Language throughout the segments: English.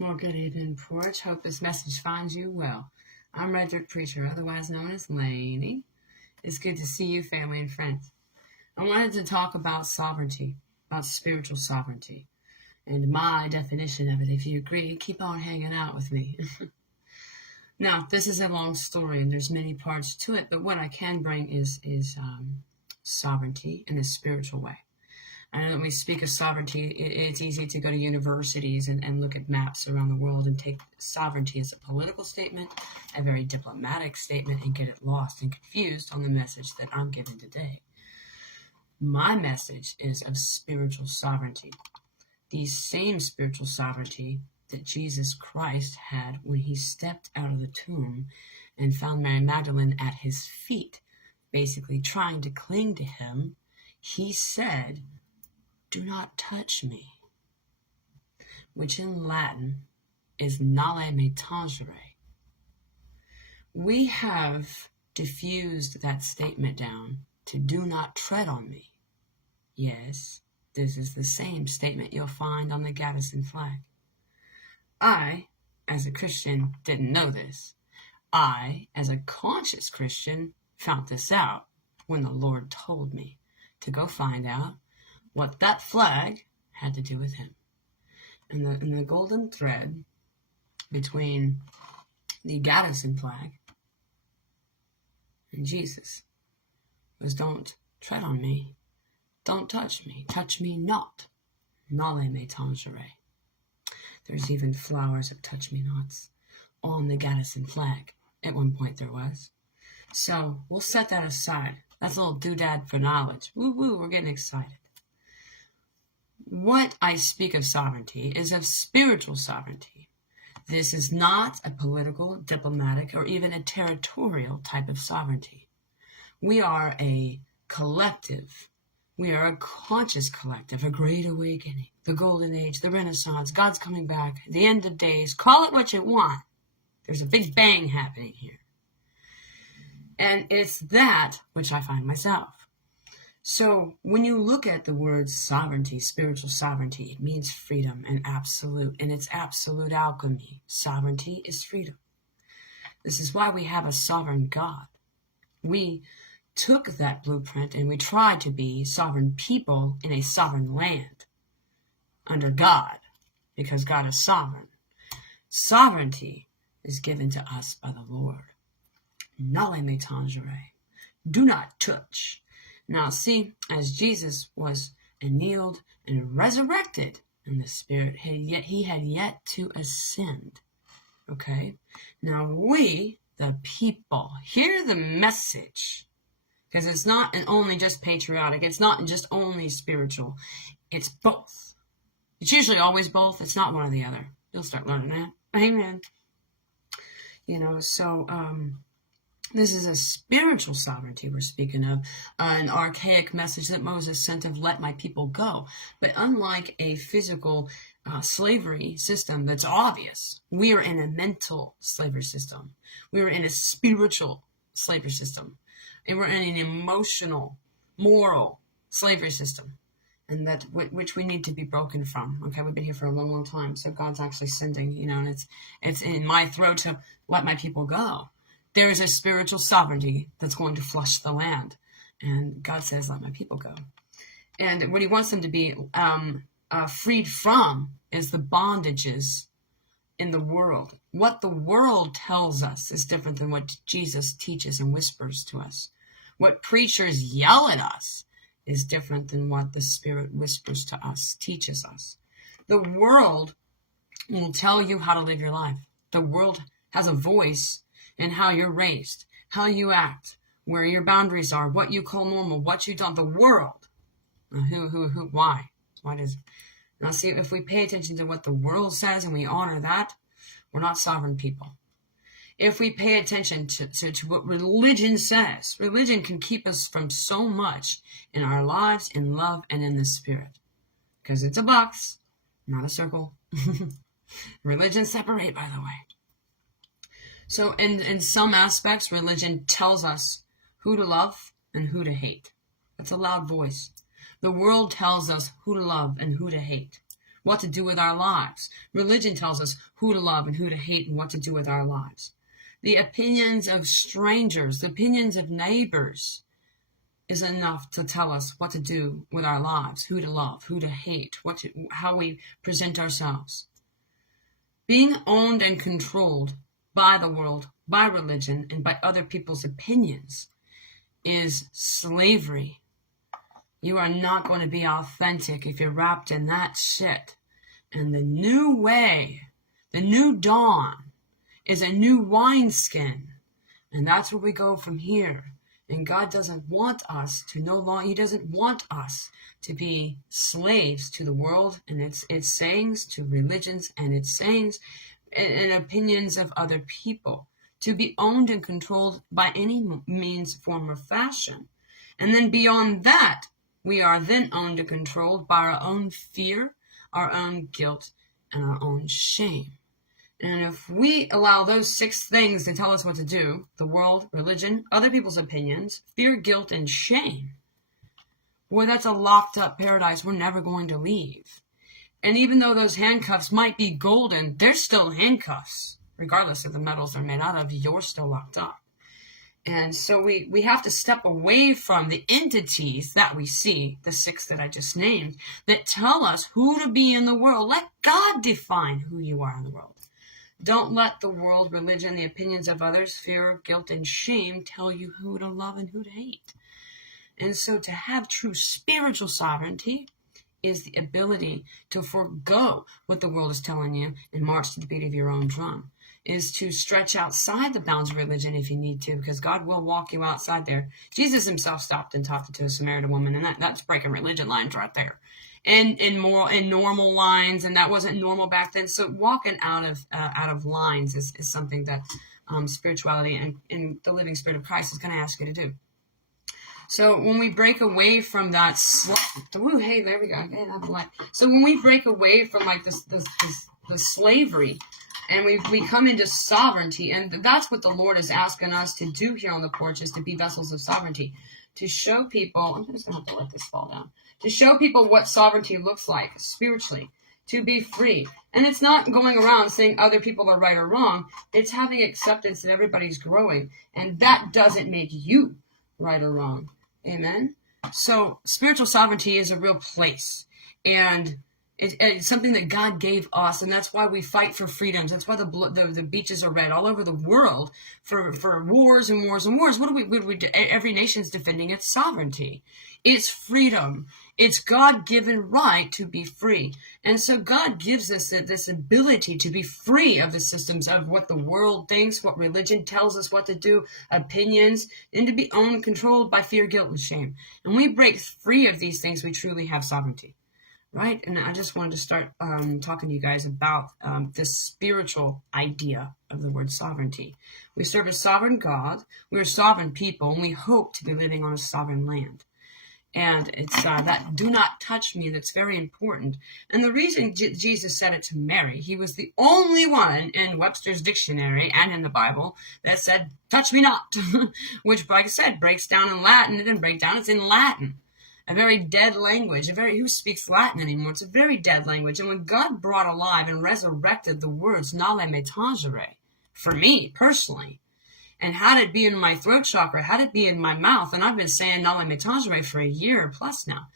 Well, good evening, Porch. Hope this message finds you well. I'm Redrick Preacher, otherwise known as Lainey. It's good to see you, family and friends. I wanted to talk about sovereignty, about spiritual sovereignty, and my definition of it. If you agree, keep on hanging out with me. Now, this is a long story, and there's many parts to it, but what I can bring is sovereignty in a spiritual way. I know when we speak of sovereignty, it's easy to go to universities and look at maps around the world and take sovereignty as a political statement, a very diplomatic statement, and get it lost and confused on the message that I'm giving today. My message is of spiritual sovereignty, the same spiritual sovereignty that Jesus Christ had when he stepped out of the tomb and found Mary Magdalene at his feet, basically trying to cling to him. He said, "Do not touch me," which in Latin is "nale me tangere." We have diffused that statement down to "do not tread on me." Yes, this is the same statement you'll find on the Gadsden flag. I, as a Christian, didn't know this. I, as a conscious Christian, found this out when the Lord told me to go find out what that flag had to do with him. And the golden thread between the Gadsden flag and Jesus was, "Don't tread on me, don't touch me not, nale me tangere." There's even flowers of touch-me-nots on the Gadsden flag. At one point there was. So we'll set that aside. That's a little doodad for knowledge. Woo-woo, we're getting excited. What I speak of sovereignty is of spiritual sovereignty. This is not a political, diplomatic, or even a territorial type of sovereignty. We are a collective. We are a conscious collective, a great awakening, the golden age, the Renaissance, God's coming back, the end of days. Call it what you want. There's a big bang happening here. And it's that which I find myself. So when you look at the word sovereignty, spiritual sovereignty, it means freedom and absolute, and it's absolute alchemy. Sovereignty is freedom. This is why we have a sovereign God. We took that blueprint and we tried to be sovereign people in a sovereign land under God, because God is sovereign. Sovereignty is given to us by the Lord. Nale me tangere. Do not touch. Now see, as Jesus was annealed and resurrected in the Spirit, he had yet to ascend. Okay? Now we, the people, hear the message. Because it's not only just patriotic. It's not just only spiritual. It's both. It's usually always both. It's not one or the other. You'll start learning that. Amen. So this is a spiritual sovereignty we're speaking of. An archaic message that Moses sent of "let my people go." But unlike a physical slavery system that's obvious, we are in a mental slavery system. We are in a spiritual slavery system. And we're in an emotional, moral slavery system, and that which we need to be broken from. Okay, we've been here for a long, long time, so God's actually sending, and it's in my throat to let my people go. There is a spiritual sovereignty that's going to flush the land, and God says, "Let my people go." And what He wants them to be freed from is the bondages in the world. What the world tells us is different than what Jesus teaches and whispers to us. What preachers yell at us is different than what the Spirit whispers to us, teaches us. The world will tell you how to live your life. The world has a voice in how you're raised, how you act, where your boundaries are, what you call normal, what you don't. The world. Why? Why does? Now see, if we pay attention to what the world says and we honor that, we're not sovereign people. If we pay attention to what religion says, religion can keep us from so much in our lives, in love, and in the Spirit. Because it's a box, not a circle. Religion separate, by the way. So in some aspects, religion tells us who to love and who to hate. That's a loud voice. The world tells us who to love and who to hate. what to do with our lives. Religion tells us who to love and who to hate and what to do with our lives. The opinions of strangers, the opinions of neighbors is enough to tell us what to do with our lives, who to love, who to hate, how we present ourselves. Being owned and controlled by the world, by religion, and by other people's opinions is slavery. You are not going to be authentic if you're wrapped in that shit. And the new way, the new dawn, is a new wineskin. And that's where we go from here. And God doesn't want us to He doesn't want us to be slaves to the world and its sayings, to religions and its sayings and opinions of other people, to be owned and controlled by any means, form, or fashion. And then beyond that, we are then owned and controlled by our own fear, our own guilt, and our own shame. And if we allow those 6 things to tell us what to do, the world, religion, other people's opinions, fear, guilt, and shame, boy, that's a locked up paradise we're never going to leave. And even though those handcuffs might be golden, they're still handcuffs. Regardless of the metals they're made out of, you're still locked up. And so we have to step away from the entities that we see, the 6 that I just named, that tell us who to be in the world. Let God define who you are in the world. Don't let the world, religion, the opinions of others, fear, guilt, and shame tell you who to love and who to hate. And so to have true spiritual sovereignty is the ability to forego what the world is telling you and march to the beat of your own drum. Is to stretch outside the bounds of religion if you need to, because God will walk you outside there. Jesus himself stopped and talked to a Samaritan woman, and that's breaking religion lines right there. And in normal lines, and that wasn't normal back then. So walking out of lines is something that spirituality and the living Spirit of Christ is going to ask you to do. So when we break away from that, hey, there we go. Okay, that's light. So when we break away from like the slavery, and we come into sovereignty, and that's what the Lord is asking us to do here on the porch, is to be vessels of sovereignty, to show people. I'm just going to have to let this fall down. To show people what sovereignty looks like spiritually, to be free. And it's not going around saying other people are right or wrong. It's having acceptance that everybody's growing, and that doesn't make you right or wrong. Amen? So spiritual sovereignty is a real place, and it's something that God gave us, and that's why we fight for freedoms. That's why the beaches are red all over the world for wars and wars and wars. What do we do? Every nation's defending its sovereignty. It's freedom. It's God-given right to be free. And so God gives us this ability to be free of the systems of what the world thinks, what religion tells us what to do, opinions, and to be owned and controlled by fear, guilt, and shame. And we break free of these things, we truly have sovereignty. Right? And I just wanted to start talking to you guys about this spiritual idea of the word sovereignty. We serve a sovereign God. We're a sovereign people, and we hope to be living on a sovereign land. And it's that do not touch me that's very important. And the reason Jesus said it to Mary, he was the only one in Webster's dictionary and in the Bible that said, touch me not, which, like I said, breaks down in Latin. It didn't break down, it's in Latin. A very dead language, who speaks Latin anymore? It's a very dead language. And when God brought alive and resurrected the words "nale me tangere," for me personally, and had it be in my throat chakra, had it be in my mouth, and I've been saying "nale me tangere" for a year plus now,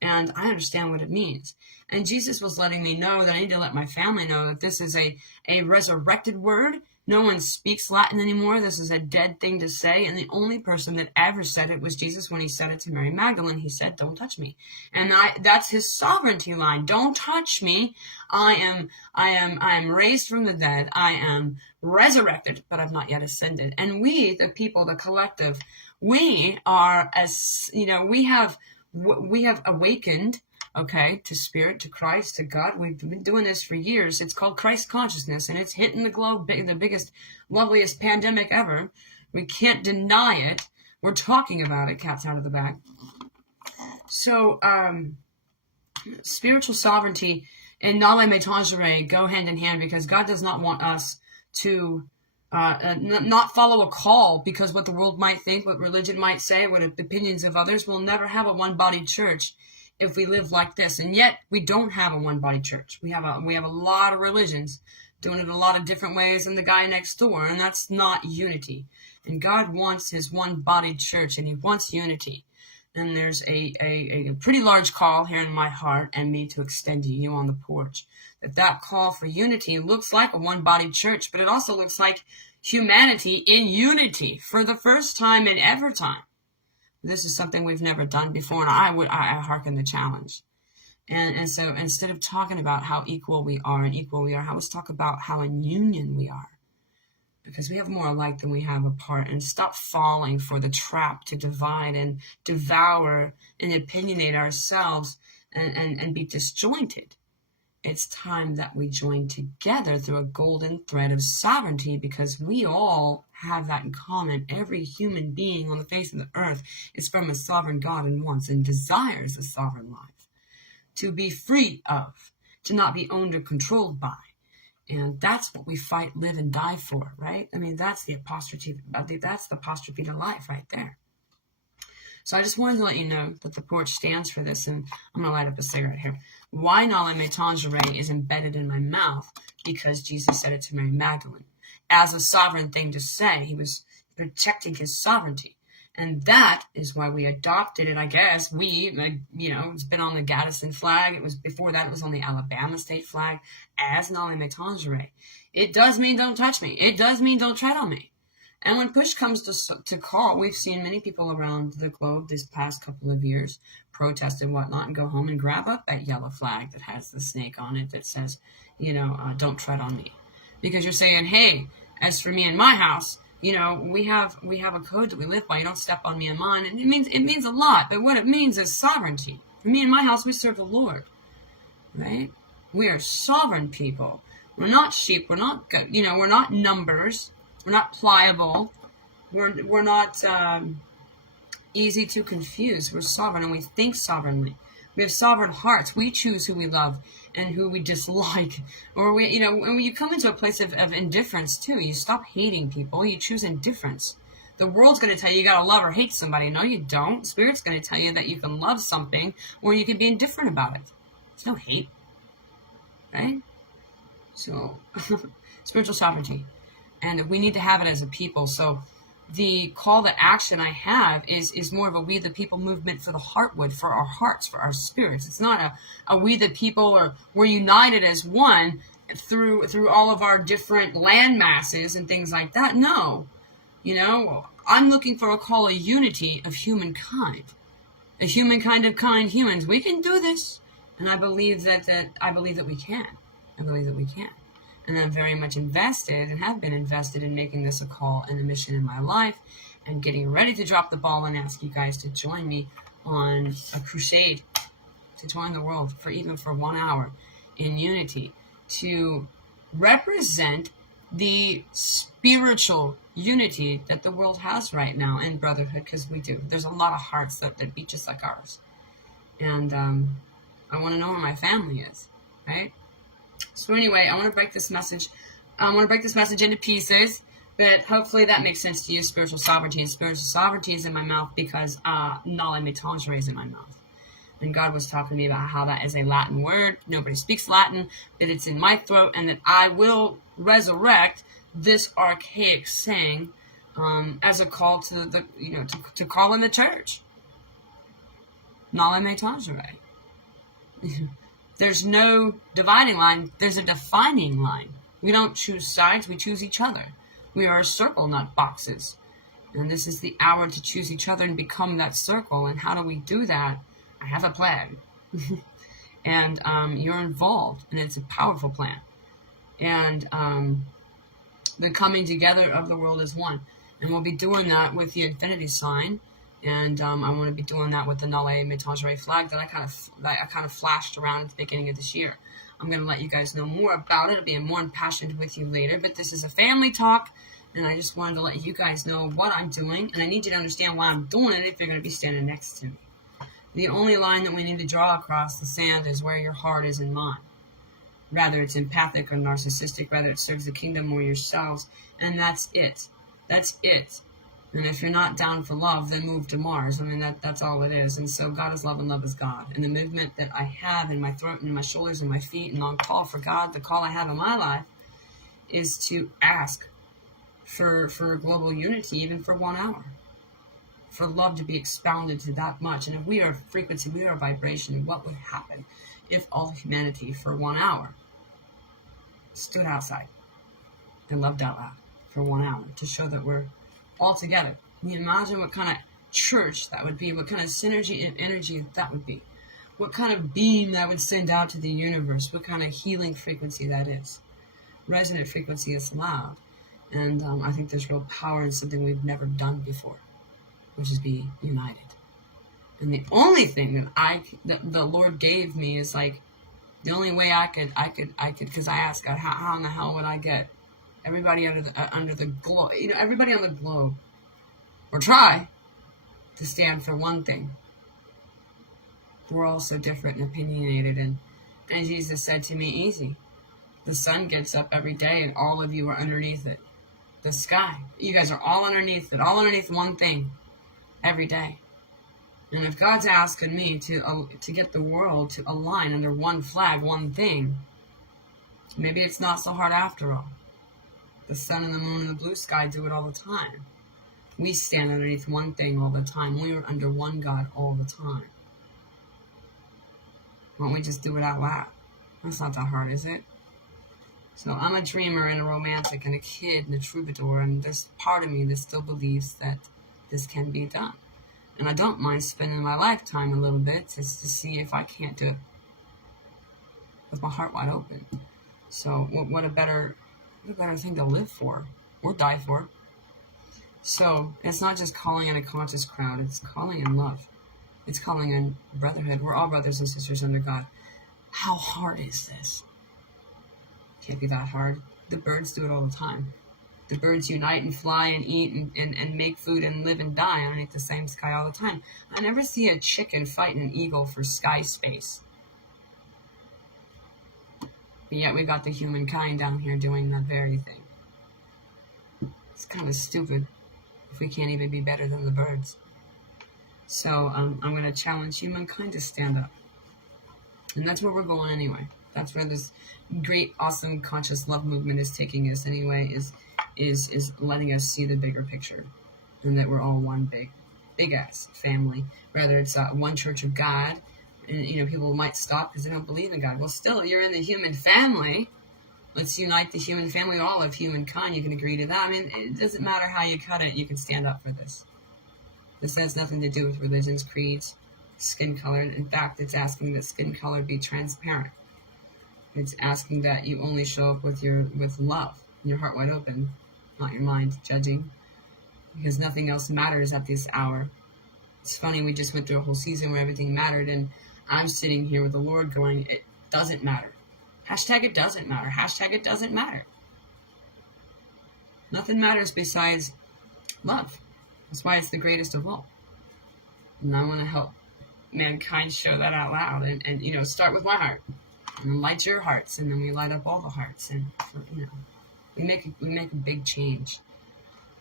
and I understand what it means. And Jesus was letting me know that I need to let my family know that this is a resurrected word. No one speaks Latin anymore. This is a dead thing to say. And the only person that ever said it was Jesus when he said it to Mary Magdalene. He said, don't touch me. And that's his sovereignty line. Don't touch me. I am raised from the dead. I am resurrected, but I've not yet ascended. And we, the people, the collective, we are, as you know, we have awakened, okay, to spirit, to Christ, to God. We've been doing this for years. It's called Christ consciousness, and it's hitting the globe, the biggest, loveliest pandemic ever. We can't deny it. We're talking about it. Cat's out of the bag. So, spiritual sovereignty and nale me tangere go hand in hand, because God does not want us to not follow a call because what the world might think, what religion might say, what opinions of others. We'll never have a one-bodied church if we live like this. And yet we don't have a one-body church. We have a lot of religions doing it a lot of different ways than the guy next door, and that's not unity. And God wants his one-body church, and he wants unity. And there's a pretty large call here in my heart and me to extend to you on the porch. That call for unity looks like a one-body church, but it also looks like humanity in unity for the first time in ever time. This is something we've never done before, and I hearken the challenge. And so instead of talking about how equal we are, let's talk about how in union we are. Because we have more alike than we have apart, and stop falling for the trap to divide and devour and opinionate ourselves and be disjointed. It's time that we join together through a golden thread of sovereignty, because we all have that in common. Every human being on the face of the earth is from a sovereign God and wants and desires a sovereign life, to be free of, to not be owned or controlled by. And that's what we fight, live, and die for, right? I mean, that's the apostrophe to life right there. So I just wanted to let you know that the porch stands for this, and I'm going to light up a cigarette here. Why Nale Me Tangere is embedded in my mouth, because Jesus said it to Mary Magdalene. As a sovereign thing to say, he was protecting his sovereignty. And that is why we adopted it, I guess. It's been on the Gadsden flag. It was before that, it was on the Alabama state flag as Nale Me Tangere. It does mean don't touch me. It does mean don't tread on me. And when push comes to call, we've seen many people around the globe this past couple of years protest and whatnot and go home and grab up that yellow flag that has the snake on it that says, don't tread on me. Because you're saying, hey, as for me and my house, we have a code that we live by. You don't step on me and mine. And it means a lot, but what it means is sovereignty. For me and my house, we serve the Lord, right? We are sovereign people. We're not sheep. We're not, we're not numbers. We're not pliable. We're not easy to confuse. We're sovereign, and we think sovereignly. We have sovereign hearts. We choose who we love and who we dislike. Or when you come into a place of indifference too, you stop hating people. You choose indifference. The world's going to tell you gotta love or hate somebody. No, you don't. Spirit's going to tell you that you can love something or you can be indifferent about it. There's no hate, right? So, spiritual sovereignty. And we need to have it as a people. So the call to action I have is more of a we the people movement for the heartwood, for our hearts, for our spirits. It's not a we the people, or we're united as one through all of our different land masses and things like that. No, I'm looking for a call of unity of humankind, a humankind of kind humans. We can do this, and I believe that we can. I believe that we can. And I'm very much invested and have been invested in making this a call and a mission in my life, and getting ready to drop the ball and ask you guys to join me on a crusade to join the world for 1 hour in unity, to represent the spiritual unity that the world has right now in brotherhood, because we do. There's a lot of hearts that beat just like ours. And I want to know where my family is, right? So anyway, I want to break this message. Into pieces, but hopefully that makes sense to you. Spiritual sovereignty. And spiritual sovereignty is in my mouth because Nale Me Tangere is in my mouth. And God was talking to me about how that is a Latin word. Nobody speaks Latin, but it's in my throat, and that I will resurrect this archaic saying as a call to to call in the church. Nale Me Tangere. There's no dividing line. There's a defining line. We don't choose sides. We choose each other. We are a circle, not boxes. And this is the hour to choose each other and become that circle. And how do we do that? I have a plan. And you're involved. And it's a powerful plan. And the coming together of the world as one. And we'll be doing that with the infinity sign. And I want to be doing that with the Nale Me Tangere flag that I kind of flashed around at the beginning of this year. I'm going to let you guys know more about it. I'll be more impassioned with you later. But this is a family talk, and I just wanted to let you guys know what I'm doing. And I need you to understand why I'm doing it if you're going to be standing next to me. The only line that we need to draw across the sand is where your heart is in mine. Rather it's empathic or narcissistic, rather it serves the kingdom or yourselves. And that's it. That's it. And if you're not down for love, then move to Mars. I mean, that's all it is. And so God is love and love is God. And the movement that I have in my throat and in my shoulders and my feet and on call for God, the call I have in my life is to ask for global unity, even for 1 hour. For love to be expounded to that much. And if we are frequency, we are vibration, what would happen if all humanity for 1 hour stood outside and loved out loud for 1 hour to show that we're all together? Can you imagine what kind of church that would be? What kind of synergy and energy that would be? What kind of beam that would send out to the universe? What kind of healing frequency that is? Resonant frequency is loud. And I think there's real power in something we've never done before, which is be united. And the only thing that the Lord gave me is like, the only way I could, because I asked God, how in the hell would I get everybody under the globe, everybody on the globe, or try to stand for one thing? We're all so different and opinionated, and Jesus said to me, easy. The sun gets up every day, and all of you are underneath it. The sky, you guys are all underneath it, all underneath one thing, every day. And if God's asking me to get the world to align under one flag, one thing, maybe it's not so hard after all. The sun and the moon and the blue sky do it all the time. We stand underneath one thing all the time. We are under one God all the time. Why don't we just do it out loud? That's not that hard, is it? So I'm a dreamer and a romantic and a kid and a troubadour, and there's part of me that still believes that this can be done. And I don't mind spending my lifetime a little bit just to see if I can't do it with my heart wide open. So what a better thing to live for or die for. So it's not just calling in a conscious crowd, it's calling in love. It's calling in brotherhood. We're all brothers and sisters under God. How hard is this? Can't be that hard. The birds do it all the time. The birds unite and fly and eat and make food and live and die underneath the same sky all the time. I never see a chicken fighting an eagle for sky space. But yet we got the humankind down here doing that very thing. It's kind of stupid if we can't even be better than the birds. So I'm going to challenge humankind to stand up. And that's where we're going anyway. That's where this great, awesome, conscious love movement is taking us anyway, is letting us see the bigger picture. And that we're all one big ass family. Whether it's one church of God, and people might stop because they don't believe in God. Well, still, you're in the human family. Let's unite the human family, all of humankind. You can agree to that. I mean, it doesn't matter how you cut it. You can stand up for this. This has nothing to do with religions, creeds, skin color. In fact, it's asking that skin color be transparent. It's asking that you only show up with love, and your heart wide open, not your mind judging, because nothing else matters at this hour. It's funny, we just went through a whole season where everything mattered, and I'm sitting here with the Lord going, it doesn't matter. Hashtag it doesn't matter. Hashtag it doesn't matter. Nothing matters besides love. That's why it's the greatest of all. And I want to help mankind show that out loud, and start with my heart, and light your hearts, and then we light up all the hearts, and we make a big change.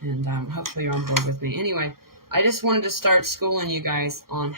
And hopefully you're on board with me. Anyway, I just wanted to start schooling you guys on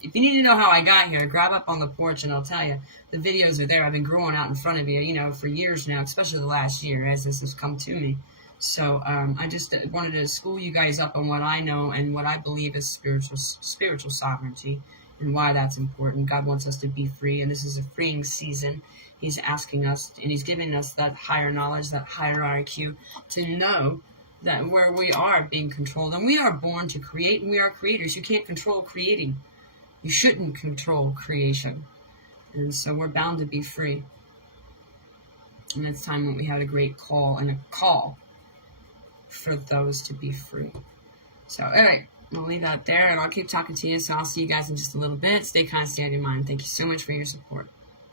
if you need to know how I got here, grab up on the porch and I'll tell you. The videos are there. I've been growing out in front of you, for years now, especially the last year as this has come to me. So I just wanted to school you guys up on what I know and what I believe is spiritual sovereignty and why that's important. God wants us to be free, and this is a freeing season. He's asking us, and he's giving us that higher knowledge, that higher IQ, to know that where we are being controlled, and we are born to create, and we are creators. You can't control creating. You shouldn't control creation. And so we're bound to be free. And it's time when we had a great call and a call for those to be free. So, all right, I'll leave that there, and I'll keep talking to you. So I'll see you guys in just a little bit. Stay kind, stay out of your mind. Thank you so much for your support.